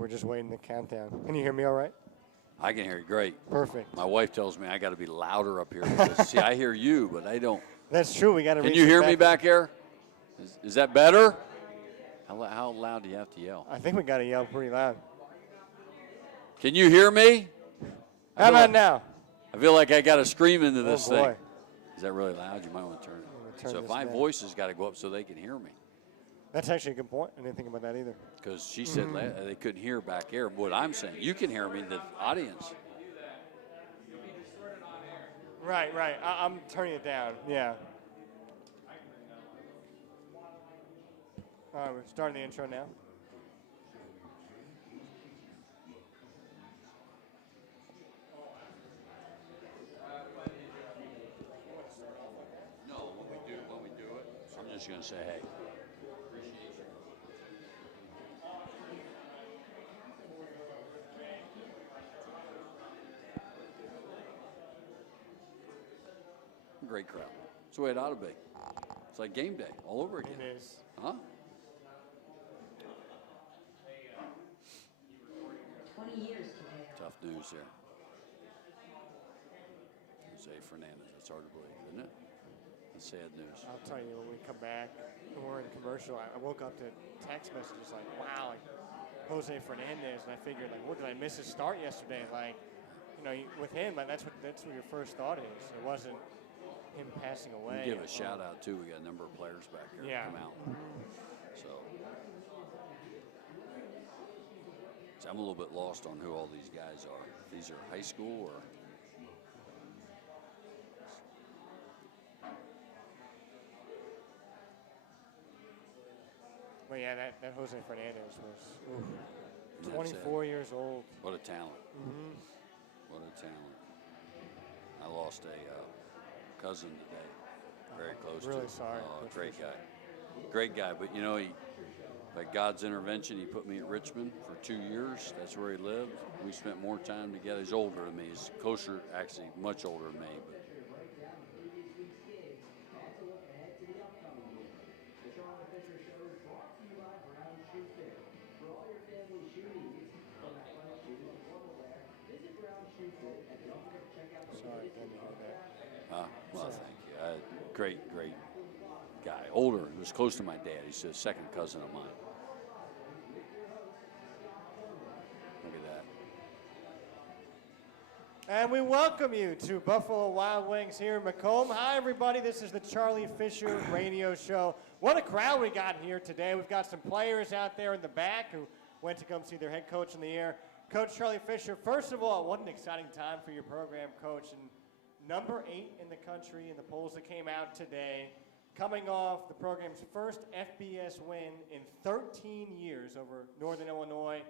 we're just waiting the countdown. Can you hear me all right? I can hear you great. Perfect. My wife tells me I got to be louder up here because, see, I hear you, but I don't. That's true. We got to. Can you hear me back here? Is that better? How loud do you have to yell? I think we got to yell pretty loud. Can you hear me? How about now? I feel like I got to scream into this boy. thing. Is that really loud? You might want to turn it. So if my voice has got to go up so they can hear me. That's actually a good point. I didn't think about that either. Because she said they couldn't hear back here. What I'm saying, you can hear me, the audience. Right. I'm turning it down. Yeah. All right, we're starting the intro now. No, when we do it, I'm just going to say, hey. Great crowd. That's the way it ought to be. It's like game day all over again. It is. Huh? 20 years today. Tough news here. Jose Fernandez. That's hard to believe, isn't it? That's sad news. I'll tell you, when we come back and we're in commercial, I woke up to text messages like, wow, like Jose Fernandez. And I figured, like, what, did I miss his start yesterday? Like, you know, with him, like, that's what your first thought is. It wasn't him passing away. We give a shout out too. We got a number of players back here that come out. So I'm a little bit lost on who all these guys are. These are high school or But yeah, that Jose Fernandez was 24 years old. What a talent. What a talent. I lost a cousin today. Very close really to. sorry. Great guy. Great guy. But, you know, by God's intervention, he put me at Richmond for 2 years. That's where he lived. We spent more time together. He's older than me. He's closer, actually, much older than me. But Sorry, didn't hear that. well, thank you. Great guy. Older. He was close to my dad. He's a second cousin of mine. Look at that. And we welcome you to Buffalo Wild Wings here in Macomb. Hi, everybody. This is the Charlie Fisher Radio Show. What a crowd we got here today. We've got some players out there in the back who went to come see their head coach in the air. Coach Charlie Fisher, first of all, what an exciting time for your program, Coach. And number 8 in the country in the polls that came out today, coming off the program's first FBS win in 13 years over Northern Illinois.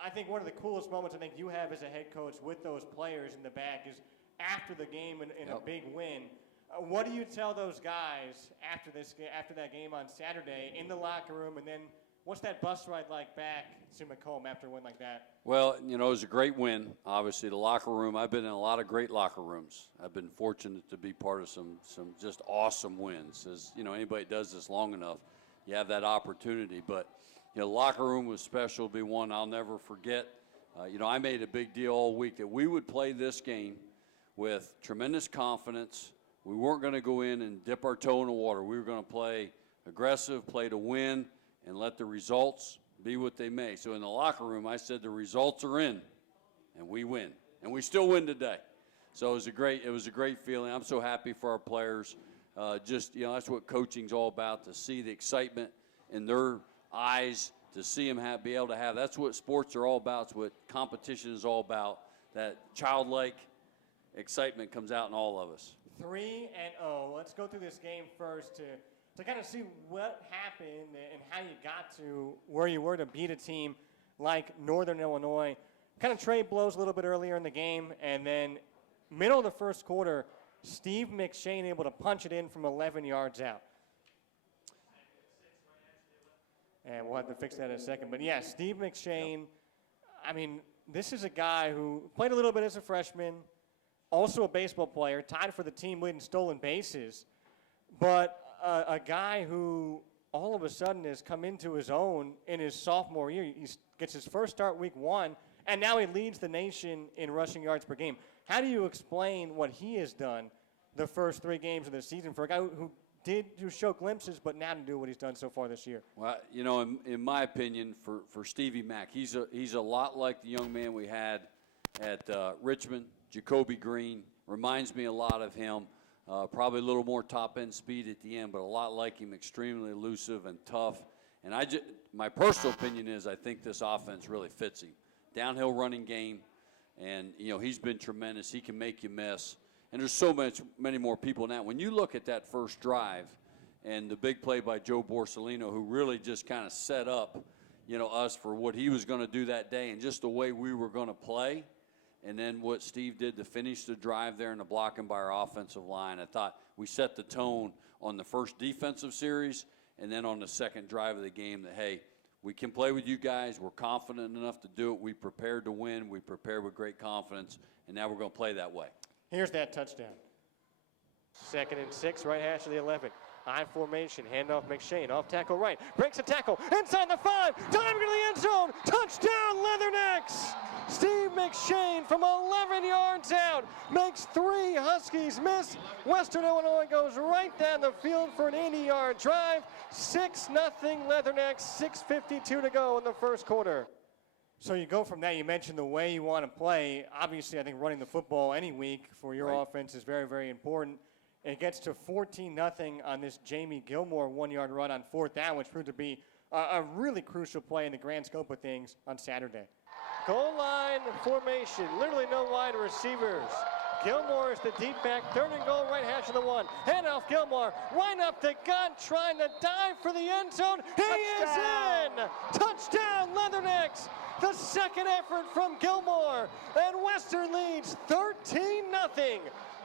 I think one of the coolest moments I think you have as a head coach with those players in the back is after the game in a big win. What do you tell those guys after that game on Saturday in the locker room, and then what's that bus ride like back to Macomb after a win like that? Well, you know, it was a great win. Obviously, the locker room, I've been in a lot of great locker rooms. I've been fortunate to be part of some just awesome wins. As, you know, anybody does this long enough, you have that opportunity. But, you know, the locker room was special to be one I'll never forget. You know, I made a big deal all week that we would play this game with tremendous confidence. We weren't going to go in and dip our toe in the water. We were going to play aggressive, play to win, and let the results be what they may. So in the locker room, I said the results are in, and we win. And we still win today. So it was a great feeling. I'm so happy for our players. Just, you know, that's what coaching's all about, to see the excitement in their eyes, to see them be able to have. That's what sports are all about. It's what competition is all about. That childlike excitement comes out in all of us. 3-0. Let's go through this game first to kind of see what happened and how you got to where you were to beat a team like Northern Illinois. Kind of trade blows a little bit earlier in the game, and then middle of the first quarter, Steve McShane able to punch it in from 11 yards out. And we'll have to fix that in a second. But, yeah, Steve McShane, I mean, this is a guy who played a little bit as a freshman, also a baseball player, tied for the team lead in stolen bases, but a guy who all of a sudden has come into his own in his sophomore year. He gets his first start week 1, and now he leads the nation in rushing yards per game. How do you explain what he has done the first 3 games of the season for a guy who did show glimpses, but now to do what he's done so far this year? Well, you know, in my opinion, for Stevie Mack, he's a lot like the young man we had at Richmond, Jacoby Green. Reminds me a lot of him. Probably a little more top-end speed at the end, but a lot like him, extremely elusive and tough. And my personal opinion is I think this offense really fits him. Downhill running game, and, you know, he's been tremendous. He can make you miss. And there's many more people now. When you look at that first drive and the big play by Joe Borsellino, who really just kind of set up, you know, us for what he was going to do that day and just the way we were going to play, and then what Steve did to finish the drive there and the blocking by our offensive line, I thought we set the tone on the first defensive series and then on the second drive of the game that, hey, we can play with you guys. We're confident enough to do it. We prepared to win. We prepared with great confidence, and now we're going to play that way. Here's that touchdown. 2nd and 6, right hash of the 11. I formation, handoff McShane, off tackle right, breaks a tackle, inside the 5, diving to the end zone, touchdown Leathernecks! Steve McShane from 11 yards out makes 3 Huskies miss. Western Illinois goes right down the field for an 80-yard drive. 6-0 Leathernecks, 6:52 to go in the first quarter. So you go from that, you mentioned the way you want to play. Obviously, I think running the football any week for your offense is very, very important. It gets to 14-0 on this Jamie Gilmore 1-yard run on 4th down, which proved to be a really crucial play in the grand scope of things on Saturday. Goal line formation, literally no wide receivers. Gilmore is the deep back, 3rd and goal, right hash of the 1. Hand off Gilmore, right up the gut, trying to dive for the end zone. He is in! Touchdown, Leathernecks! The second effort from Gilmore, and Western leads 13-0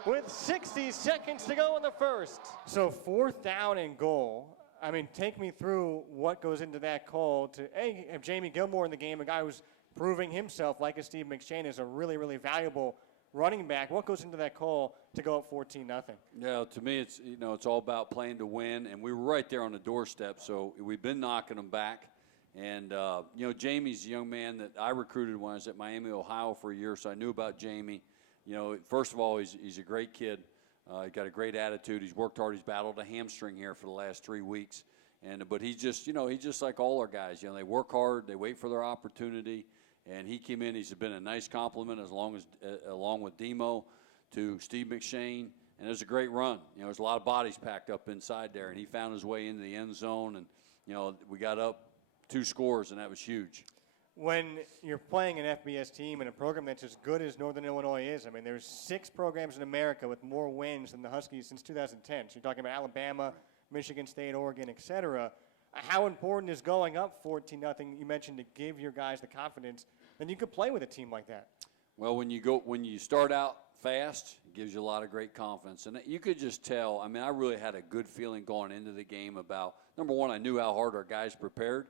with 60 seconds to go in the first. So 4th down and goal. I mean, take me through what goes into that call to have Jamie Gilmore in the game, a guy who's proving himself, like a Steve McShane, is a really, really valuable running back. What goes into that call to go up 14-0? Yeah, to me, it's all about playing to win, and we were right there on the doorstep, so we've been knocking them back. And, Jamie's a young man that I recruited when I was at Miami, Ohio for a year, so I knew about Jamie. You know, first of all, he's a great kid. He's got a great attitude. He's worked hard. He's battled a hamstring here for the last 3 weeks. But he's just like all our guys. You know, they work hard. They wait for their opportunity. And he came in. He's been a nice compliment along with Demo to Steve McShane. And it was a great run. You know, there's a lot of bodies packed up inside there. And he found his way into the end zone. And, we got up 2 scores, and that was huge. When you're playing an FBS team and a program that's as good as Northern Illinois is, I mean, there's 6 programs in America with more wins than the Huskies since 2010. So you're talking about Alabama, Michigan State, Oregon, et cetera. How important is going up 14-0, you mentioned, to give your guys the confidence that you could play with a team like that? Well, when you start out fast, it gives you a lot of great confidence. And you could just tell, I mean, I really had a good feeling going into the game about, number one, I knew how hard our guys prepared.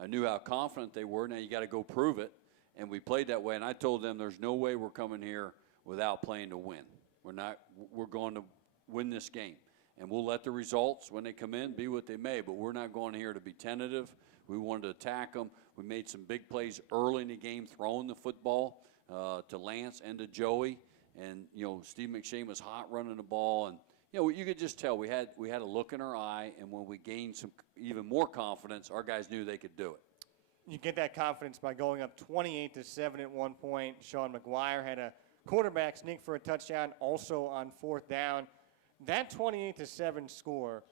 I knew how confident they were. Now you got to go prove it. And we played that way. And I told them there's no way we're coming here without playing to win. We're going to win this game. And we'll let the results, when they come in, be what they may. But we're not going here to be tentative. We wanted to attack them. We made some big plays early in the game, throwing the football to Lance and to Joey. And, Steve McShane was hot running the ball. And, you could just tell we had a look in our eye. And when we gained some even more confidence, our guys knew they could do it. You get that confidence by going up 28-7 at one point. Sean McGuire had a quarterback sneak for a touchdown, also on 4th down. That 28-7 score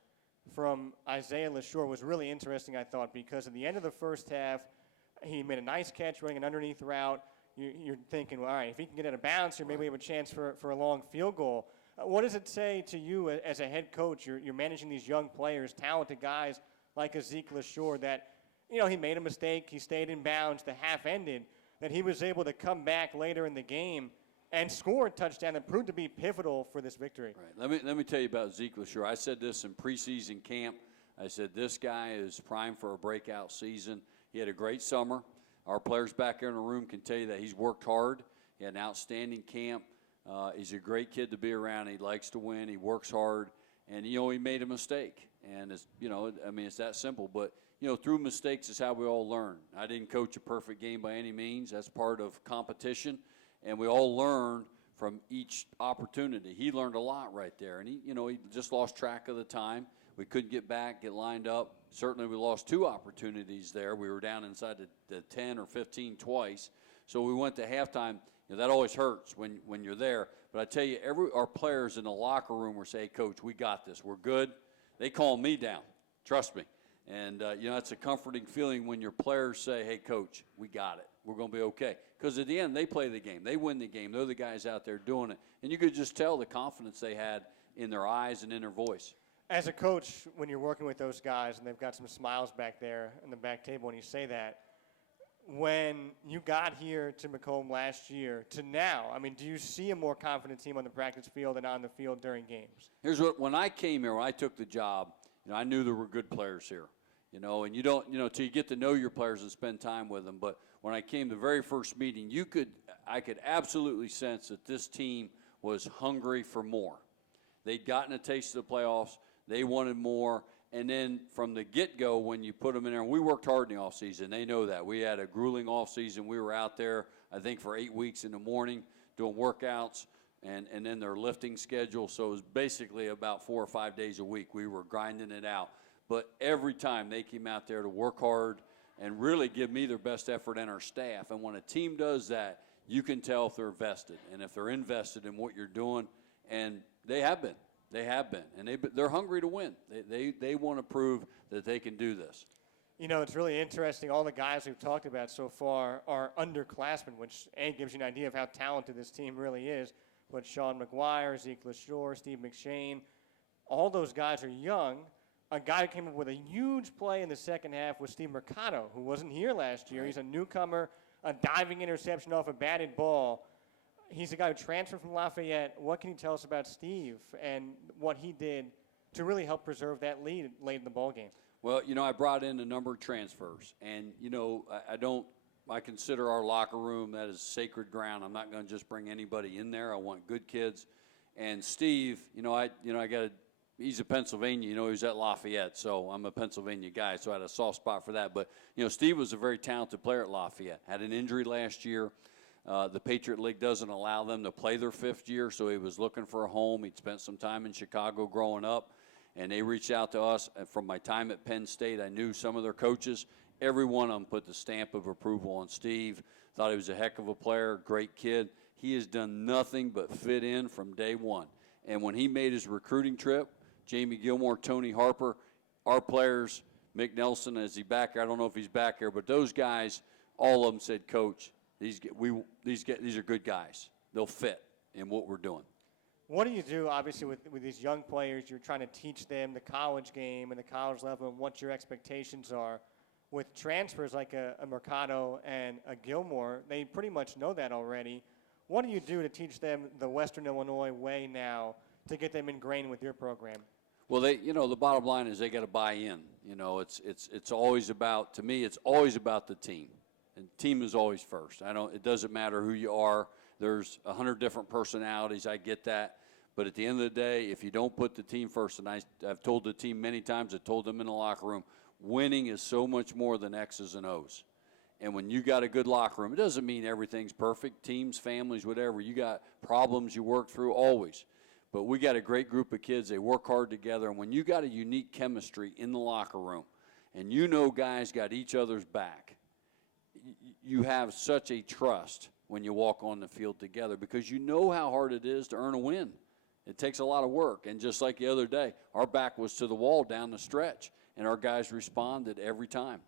from Isaiah LeSure was really interesting, I thought, because at the end of the first half, he made a nice catch running an underneath route. You're thinking, well, all right, if he can get out of bounds here, maybe we have a chance for a long field goal. What does it say to you as a head coach? You're managing these young players, talented guys like Zeke LeSure, that, he made a mistake. He stayed in bounds. The half ended. That he was able to come back later in the game and score a touchdown that proved to be pivotal for this victory. Right. Let me tell you about Zeke LeSure. I said this in preseason camp. I said this guy is primed for a breakout season. He had a great summer. Our players back here in the room can tell you that he's worked hard. He had an outstanding camp. He's a great kid to be around. He likes to win. He works hard. And, he made a mistake. And, it's that simple. But, through mistakes is how we all learn. I didn't coach a perfect game by any means. That's part of competition. And we all learn from each opportunity. He learned a lot right there. And, he just lost track of the time. We couldn't get back, get lined up. Certainly we lost 2 opportunities there. We were down inside the 10 or 15 twice. So we went to halftime. That always hurts when you're there. But I tell you, our players in the locker room were saying, Coach, we got this. We're good. They calm me down. Trust me. And, it's a comforting feeling when your players say, hey, Coach, we got it. We're going to be okay. Because at the end, they play the game. They win the game. They're the guys out there doing it. And you could just tell the confidence they had in their eyes and in their voice. As a coach, when you're working with those guys and they've got some smiles back there in the back table when you say that, when you got here to Macomb last year to now, do you see a more confident team on the practice field and on the field during games? When I came here, when I took the job, I knew there were good players here, and you don't, till you get to know your players and spend time with them. But when I came the very first meeting, I could absolutely sense that this team was hungry for more. They'd gotten a taste of the playoffs. They wanted more. And then from the get-go, when you put them in there, and we worked hard in the offseason. They know that. We had a grueling offseason. We were out there, I think, for 8 weeks in the morning doing workouts and then their lifting schedule. So it was basically about 4 or 5 days a week. We were grinding it out. But every time they came out there to work hard and really give me their best effort and our staff. And when a team does that, you can tell if they're vested and if they're invested in what you're doing. And they have been. They have been, and they're hungry to win. They want to prove that they can do this. It's really interesting. All the guys we've talked about so far are underclassmen, which, gives you an idea of how talented this team really is. But Sean McGuire, Zeke LaShore, Steve McShane, all those guys are young. A guy who came up with a huge play in the second half was Steve Mercado, who wasn't here last year. He's a newcomer, a diving interception off a batted ball. He's a guy who transferred from Lafayette. What can you tell us about Steve and what he did to really help preserve that lead late in the ballgame? Well, I brought in a number of transfers. And, I consider our locker room, that is sacred ground. I'm not going to just bring anybody in there. I want good kids. And Steve, he's a Pennsylvania. He was at Lafayette, so I'm a Pennsylvania guy, so I had a soft spot for that. But, Steve was a very talented player at Lafayette. Had an injury last year. The Patriot League doesn't allow them to play their 5th year, so he was looking for a home. He'd spent some time in Chicago growing up, and they reached out to us. And from my time at Penn State, I knew some of their coaches. Every one of them put the stamp of approval on Steve. Thought he was a heck of a player, great kid. He has done nothing but fit in from day one. And when he made his recruiting trip, Jamie Gilmore, Tony Harper, our players, Mick Nelson, is he back here? I don't know if he's back here, but those guys, all of them said, Coach, these are good guys. They'll fit in what we're doing. What do you do, obviously, with these young players? You're trying to teach them the college game and the college level and what your expectations are. With transfers like a Mercado and a Gilmore, they pretty much know that already. What do you do to teach them the Western Illinois way now to get them ingrained with your program? Well, the bottom line is they got to buy in. It's always about, to me, it's always about the team. And team is always first. It doesn't matter who you are. There's 100 different personalities. I get that. But at the end of the day, if you don't put the team first, and I've told the team many times, I've told them in the locker room, winning is so much more than X's and O's. And when you got a good locker room, it doesn't mean everything's perfect. Teams, families, whatever. You got problems you work through always. But we got a great group of kids. They work hard together. And when you got a unique chemistry in the locker room, and guys got each other's back, you have such a trust when you walk on the field together because you know how hard it is to earn a win. It takes a lot of work. And just like the other day, our back was to the wall down the stretch, and our guys responded every time.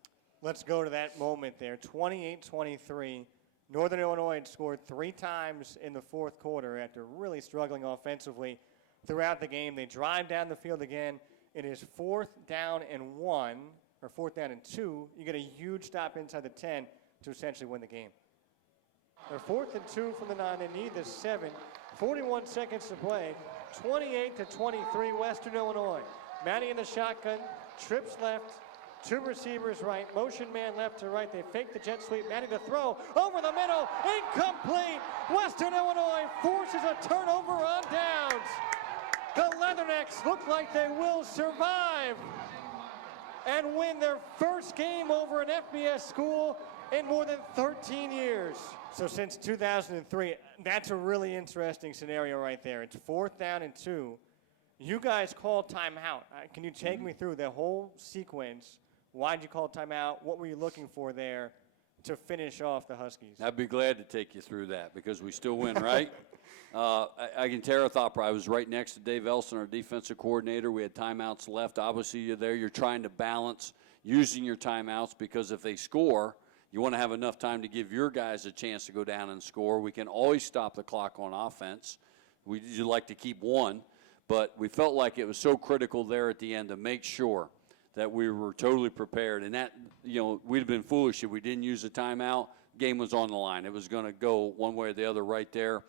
Let's go to that moment there. 28-23. Northern Illinois had scored 3 times in the fourth quarter after really struggling offensively throughout the game. They drive down the field again. It is 4th down and 1, or 4th down and 2. You get a huge stop inside the 10 to essentially win the game. They're 4th and 2 from the 9. They need the 7. 41 seconds to play. 28-23, Western Illinois. Manny in the shotgun, trips left, 2 receivers right, motion man left to right. They fake the jet sweep. Manny to throw over the middle, incomplete. Western Illinois forces a turnover on downs. Leathernecks look like they will survive and win their first game over an FBS school in more than 13 years. So since 2003, that's a really interesting scenario right there. It's 4th down and 2. You guys called timeout. Can you take me through the whole sequence? Why did you call timeout? What were you looking for there to finish off the Huskies? I'd be glad to take you through that because we still win, right? I can tear a thought. I was right next to Dave Elson, our defensive coordinator. We had timeouts left. Obviously, you're there. You're trying to balance using your timeouts because if they score, you want to have enough time to give your guys a chance to go down and score. We can always stop the clock on offense. You'd like to keep one, but we felt like it was so critical there at the end to make sure that we were totally prepared. And that, we'd have been foolish if we didn't use a timeout. Game was on the line. It was going to go one way or the other right there.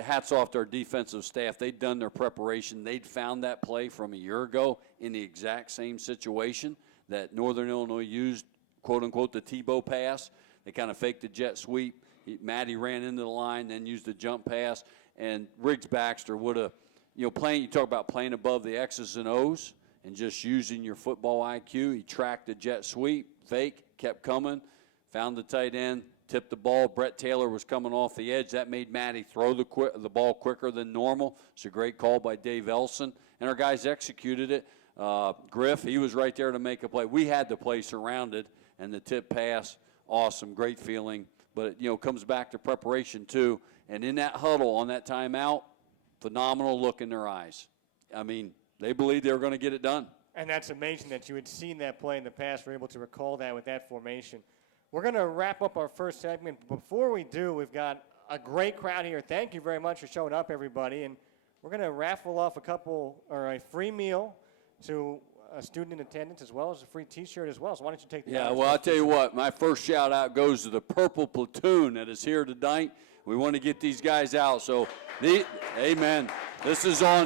Hats off to our defensive staff. They'd done their preparation. They'd found that play from a year ago in the exact same situation that Northern Illinois used, quote-unquote, the Tebow pass. They kind of faked the jet sweep. Matty ran into the line, then used the jump pass. And Riggs Baxter would have, you talk about playing above the X's and O's and just using your football IQ. He tracked the jet sweep, fake, kept coming, found the tight end, tipped the ball. Brett Taylor was coming off the edge. That made Matty throw the ball quicker than normal. It's a great call by Dave Elson. And our guys executed it. Griff, he was right there to make a play. We had the play surrounded, and the tip pass, awesome, great feeling. But it comes back to preparation too. And in that huddle on that timeout, phenomenal look in their eyes. I mean, they believed they were going to get it done. And that's amazing that you had seen that play in the past. We're able to recall that with that formation. We're going to wrap up our first segment. Before we do, we've got a great crowd here. Thank you very much for showing up, everybody. And we're going to raffle off a free meal to a student in attendance as well as a free T-shirt as well. So why don't you take the Yeah, well, I'll tell you what. My first shout-out goes to the Purple Platoon that is here tonight. We want to get these guys out. So, amen. These are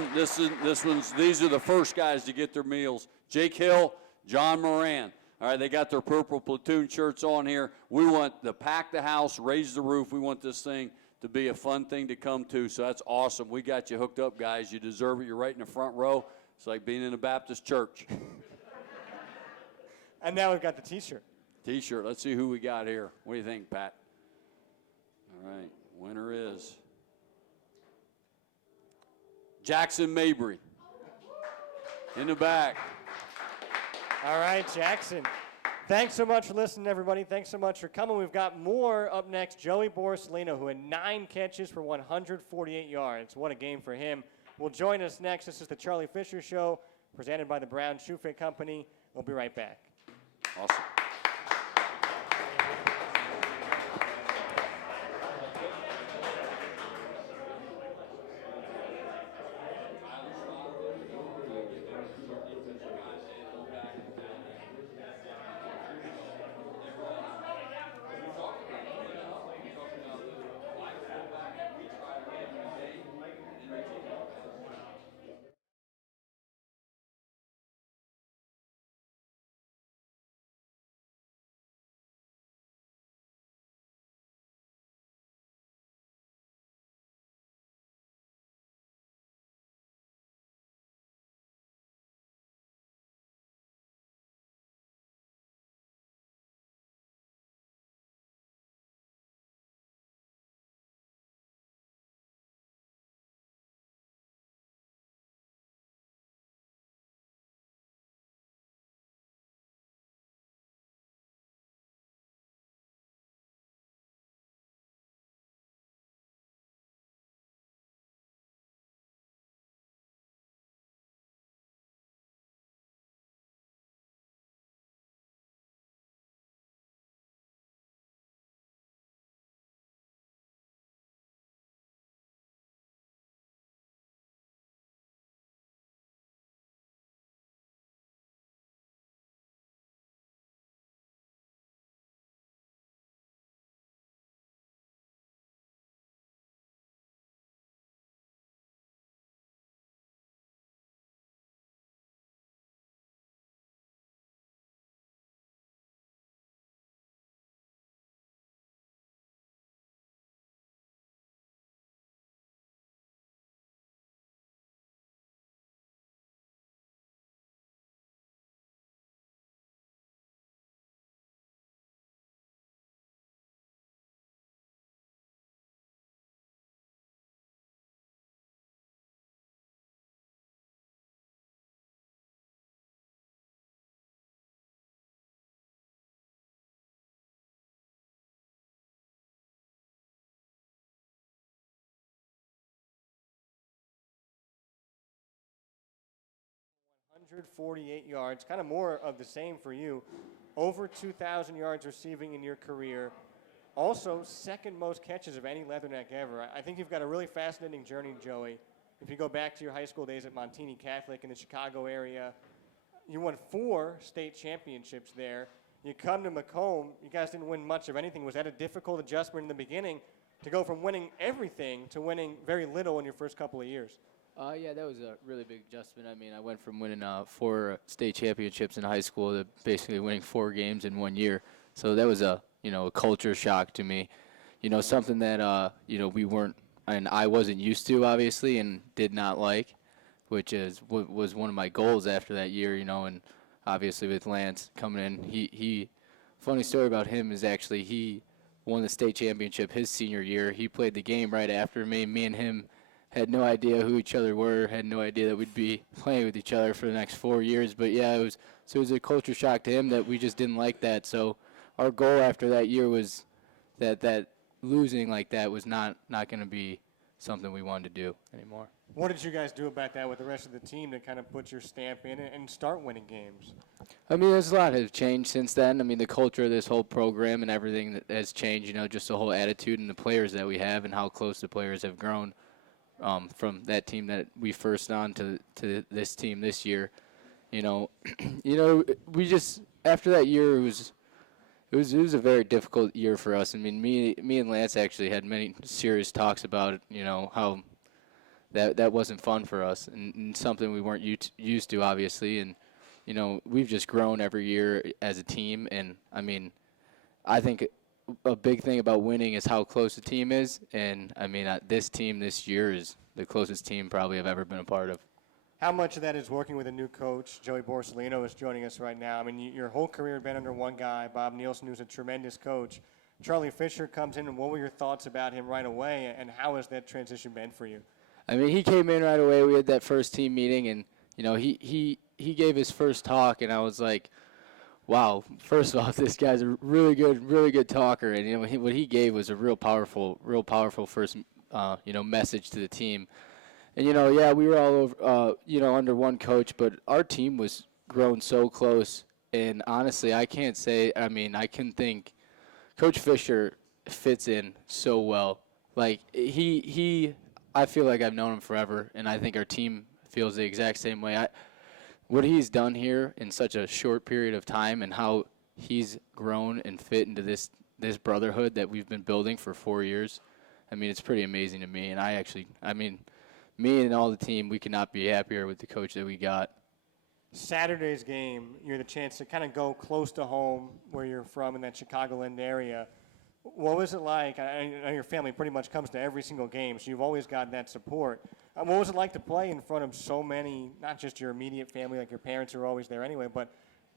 the first guys to get their meals. Jake Hill, John Moran. All right, they got their Purple Platoon shirts on here. We want to pack the house, raise the roof. We want this thing to be a fun thing to come to, so that's awesome. We got you hooked up, guys. You deserve it. You're right in the front row. It's like being in a Baptist church. And now we've got the T-shirt. T-shirt. Let's see who we got here. What do you think, Pat? All right, winner is Jackson Mabry in the back. All right, Jackson. Thanks so much for listening, everybody. Thanks so much for coming. We've got more up next. Joey Borsellino, who had 9 catches for 148 yards. What a game for him. Will join us next. This is the Charlie Fisher Show, presented by the Brown Shoe Fit Company. We'll be right back. Awesome. 148 yards, kind of more of the same for you. Over 2,000 yards receiving in your career. Also, second most catches of any Leatherneck ever. I think you've got a really fascinating journey, Joey. If you go back to your high school days at Montini Catholic in the Chicago area, you won 4 state championships there. You come to Macomb, you guys didn't win much of anything. Was that a difficult adjustment in the beginning to go from winning everything to winning very little in your first couple of years? Yeah, that was a really big adjustment. I mean, I went from winning 4 state championships in high school to basically winning 4 games in 1 year. So that was a culture shock to me. Something that we weren't, and I wasn't used to, obviously, and did not like, which was one of my goals after that year. And obviously with Lance coming in, he funny story about him is actually he won the state championship his senior year. He played the game right after me. Me and him had no idea who each other were, had no idea that we'd be playing with each other for the next 4 years. But yeah, it was a culture shock to him that we just didn't like that. So our goal after that year was that losing like that was not going to be something we wanted to do anymore. What did you guys do about that with the rest of the team to kind of put your stamp in and start winning games? I mean, there's a lot has changed since then. I mean, the culture of this whole program and everything that has changed, just the whole attitude and the players that we have and how close the players have grown from that team that we first on to this team this year. We just, after that year, it was a very difficult year for us. I mean, me and Lance actually had many serious talks about it, how that wasn't fun for us and something we weren't used to, obviously. And, we've just grown every year as a team. And, I mean, I think a big thing about winning is how close the team is. And, I mean, this team this year is the closest team probably I've ever been a part of. How much of that is working with a new coach? Joey Borsellino is joining us right now. I mean, your whole career had been under one guy, Bob Nielsen, who's a tremendous coach. Charlie Fisher comes in, and what were your thoughts about him right away, and how has that transition been for you? I mean, he came in right away. We had that first team meeting, and, he gave his first talk, and I was like, wow, first of all, this guy's a really good talker. And, what he gave was a real powerful first, message to the team. And, yeah, we were all over, under one coach, but our team was grown so close. And honestly, I can think Coach Fisher fits in so well. Like, I feel like I've known him forever, and I think our team feels the exact same way. What he's done here in such a short period of time and how he's grown and fit into this brotherhood that we've been building for 4 years, I mean, it's pretty amazing to me. And me and all the team, we could not be happier with the coach that we got. Saturday's game, you had the chance to kind of go close to home where you're from in that Chicagoland area. What was it like? I know your family pretty much comes to every single game, so you've always got that support. What was it like to play in front of so many, not just your immediate family, like your parents are always there anyway, but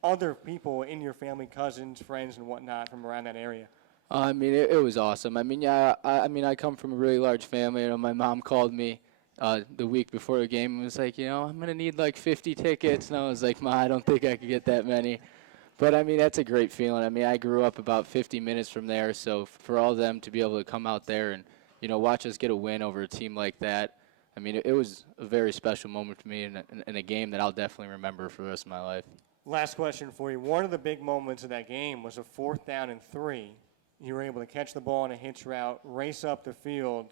other people in your family, cousins, friends, and whatnot from around that area? I mean, it was awesome. I mean, yeah, I come from a really large family. My mom called me the week before the game and was like, I'm going to need like 50 tickets. And I was like, Ma, I don't think I could get that many. But, I mean, that's a great feeling. I mean, I grew up about 50 minutes from there. So for all of them to be able to come out there and, watch us get a win over a team like that, I mean, it was a very special moment for me and a game that I'll definitely remember for the rest of my life. Last question for you. One of the big moments of that game was a 4th down and 3. You were able to catch the ball in a hitch route, race up the field.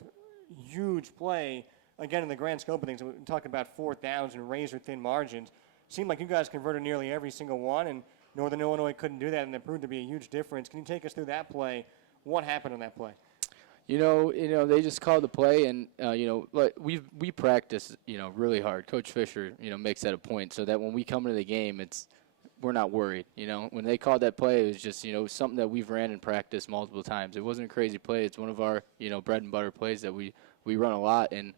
Huge play. Again, in the grand scope of things, we're talking about 4th downs and razor-thin margins. Seemed like you guys converted nearly every single one, and Northern Illinois couldn't do that, and it proved to be a huge difference. Can you take us through that play? What happened on that play? They just called the play, and we practice, really hard. Coach Fisher, makes that a point so that when we come into the game, we're not worried. When they called that play, it was just something that we've ran in practice multiple times. It wasn't a crazy play. It's one of our bread and butter plays that we run a lot, and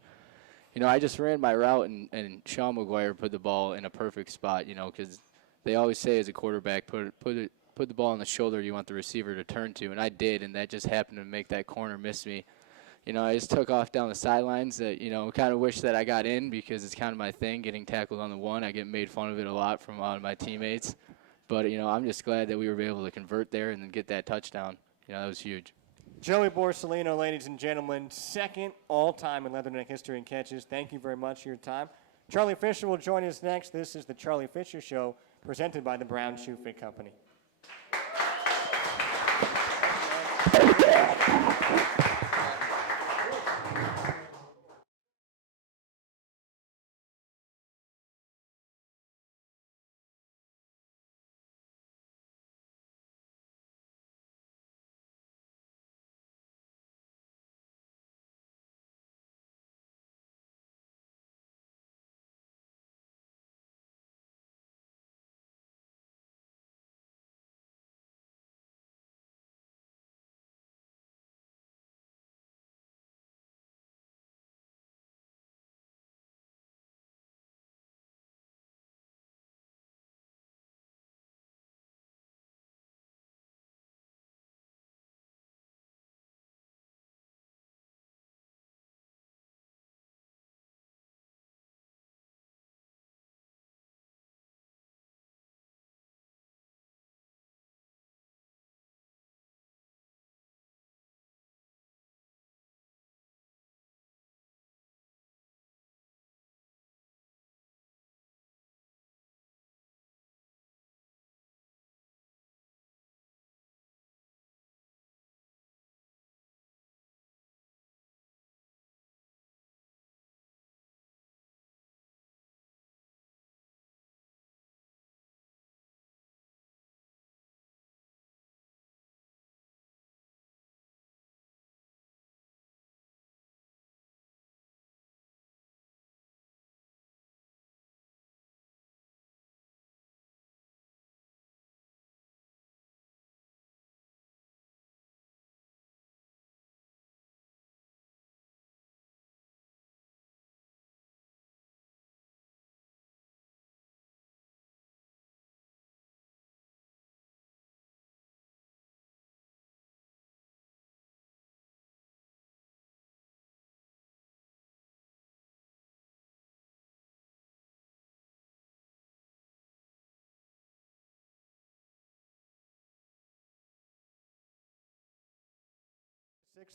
I just ran my route, and Sean McGuire put the ball in a perfect spot. Because they always say as a quarterback, put the ball on the shoulder you want the receiver to turn to, and I did, and that just happened to make that corner miss me. I just took off down the sidelines. That kind of wish that I got in because it's kind of my thing, getting tackled on the one. I get made fun of it a lot from a lot of my teammates, but I'm just glad that we were able to convert there and then get that touchdown. That was huge. Joey Borsellino, ladies and gentlemen, second all-time in Leatherneck history in catches. Thank you very much for your time. Charlie Fisher will join us next. This is the Charlie Fisher Show, presented by the Brown Shoe Fit Company.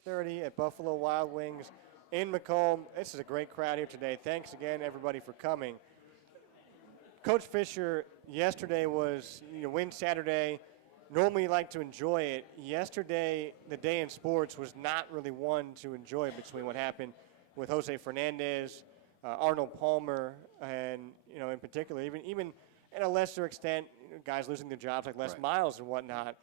.30 at Buffalo Wild Wings in Macomb. This is a great crowd here today. Thanks again, everybody, for coming. Coach Fisher, yesterday was win Saturday. Normally you like to enjoy it. Yesterday, the day in sports was not really one to enjoy between what happened with Jose Fernandez, Arnold Palmer, and in particular, even at a lesser extent, guys losing their jobs like Les Miles and whatnot.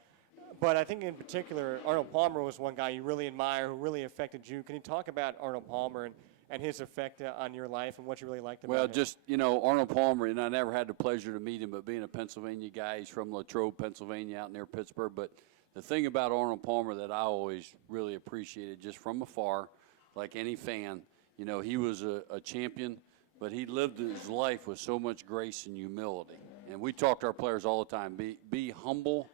But I think in particular, Arnold Palmer was one guy you really admire who really affected you. Can you talk about Arnold Palmer and his effect on your life and what you really liked about him? Well, just, Arnold Palmer, and I never had the pleasure to meet him, but being a Pennsylvania guy, he's from Latrobe, Pennsylvania, out near Pittsburgh. But the thing about Arnold Palmer that I always really appreciated just from afar, like any fan, he was a champion, but he lived his life with so much grace and humility. And we talk to our players all the time, be humble,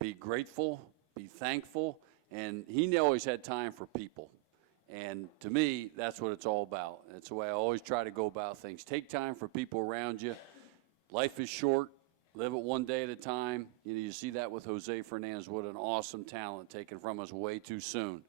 be grateful, be thankful, and he always had time for people. And to me, that's what it's all about. That's the way I always try to go about things. Take time for people around you. Life is short. Live it one day at a time. You see that with Jose Fernandez. What an awesome talent taken from us way too soon.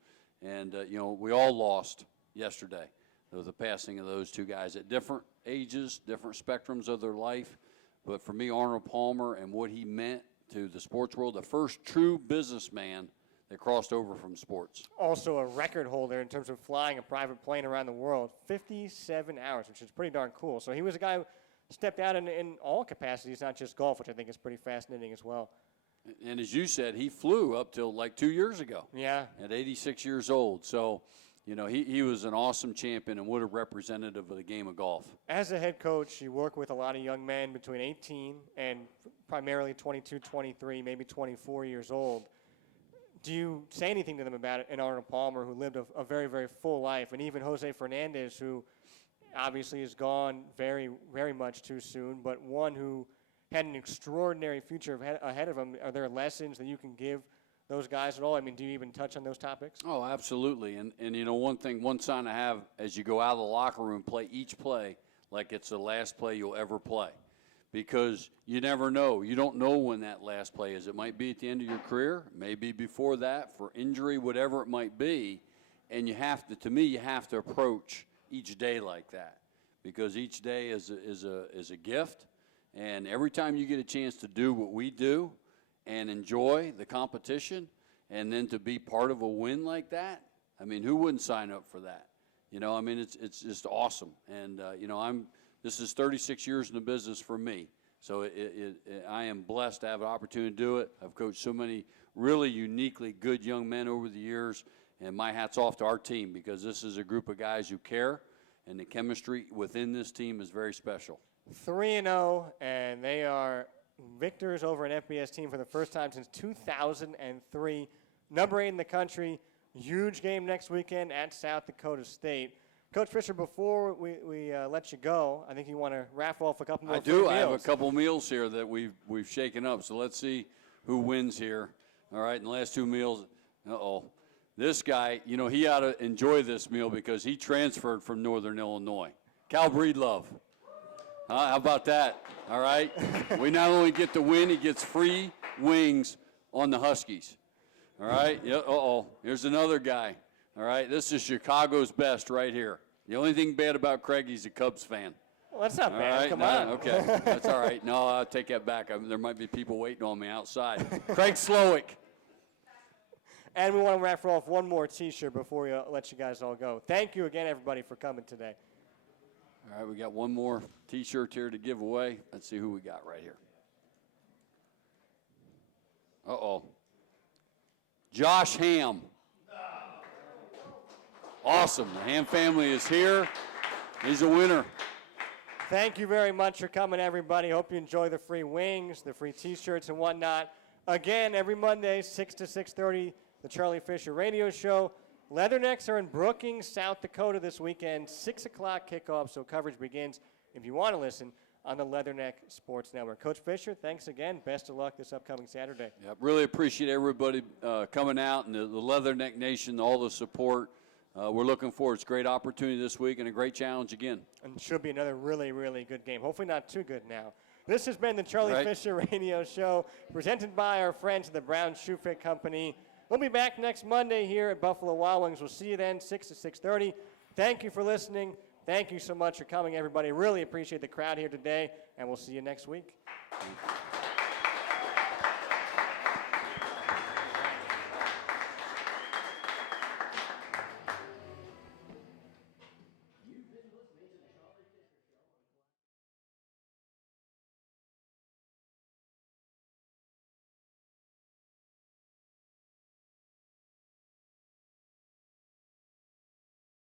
And, we all lost yesterday with the passing of those two guys at different ages, different spectrums of their life. But for me, Arnold Palmer and what he meant to the sports world, the first true businessman that crossed over from sports. Also a record holder in terms of flying a private plane around the world, 57 hours, which is pretty darn cool. So he was a guy who stepped out in all capacities, not just golf, which I think is pretty fascinating as well. And as you said, he flew up till like 2 years ago. Yeah. At 86 years old. So, he was an awesome champion and what a representative of the game of golf. As a head coach, you work with a lot of young men between 18 and primarily 22, 23, maybe 24 years old. Do you say anything to them about an Arnold Palmer who lived a very, very full life, and even Jose Fernandez, who obviously is gone very, very much too soon, but one who had an extraordinary future ahead of him? Are there lessons that you can give those guys at all? I mean, do you even touch on those topics? Oh, absolutely. And one sign I have as you go out of the locker room, play each play like it's the last play you'll ever play. Because you never know. You don't know when that last play is. It might be at the end of your career, maybe before that, for injury, whatever it might be. And you have to approach each day like that. because each day is a gift. And every time you get a chance to do what we do and enjoy the competition and then to be part of a win like that, I mean, who wouldn't sign up for that? You know, I mean, it's just awesome. And, you know, this is 36 years in the business for me. So I am blessed to have an opportunity to do it. I've coached so many really uniquely good young men over the years, and my hat's off to our team because this is a group of guys who care, and the chemistry within this team is very special. 3-0, and they are victors over an FBS team for the first time since 2003. Number 8 in the country. Huge game next weekend at South Dakota State. Coach Fisher, before we let you go, I think you want to raffle off a couple more free I do. meals. I have a couple meals here that we've shaken up. So let's see who wins here. All right, and the last 2 meals. This guy, you know, he ought to enjoy this meal because he transferred from Northern Illinois. Cal Breedlove. How about that? All right. We not only get the win, he gets free wings on the Huskies. All right. Yeah. Here's another guy. All right, this is Chicago's best right here. The only thing bad about Craig, he's a Cubs fan. Well, that's not All bad. right, Come no, on. Okay, that's all right. No, I'll take that back. There might be people waiting on me outside. Craig Slowick. And we want to raffle off one more T-shirt before we let you guys all go. Thank you again, everybody, for coming today. All right, we got one more T-shirt here to give away. Let's see who we got right here. Josh Ham. Awesome. The Ham family is here. He's a winner. Thank you very much for coming, everybody. Hope you enjoy the free wings, the free T-shirts, and whatnot. Again, every Monday, 6 to 6:30, the Charlie Fisher Radio Show. Leathernecks are in Brookings, South Dakota this weekend, 6 o'clock kickoff, so coverage begins, if you want to listen, on the Leatherneck Sports Network. Coach Fisher, thanks again. Best of luck this upcoming Saturday. Yep, really appreciate everybody coming out and the Leatherneck Nation, all the support. We're looking forward. It's a great opportunity this week and a great challenge again. And it should be another really, really good game. Hopefully not too good now. This has been the Charlie Fisher Radio Show, presented by our friends at the Brown Shoe Fit Company. We'll be back next Monday here at Buffalo Wild Wings. We'll see you then, 6 to 6:30. Thank you for listening. Thank you so much for coming, everybody. Really appreciate the crowd here today, and we'll see you next week.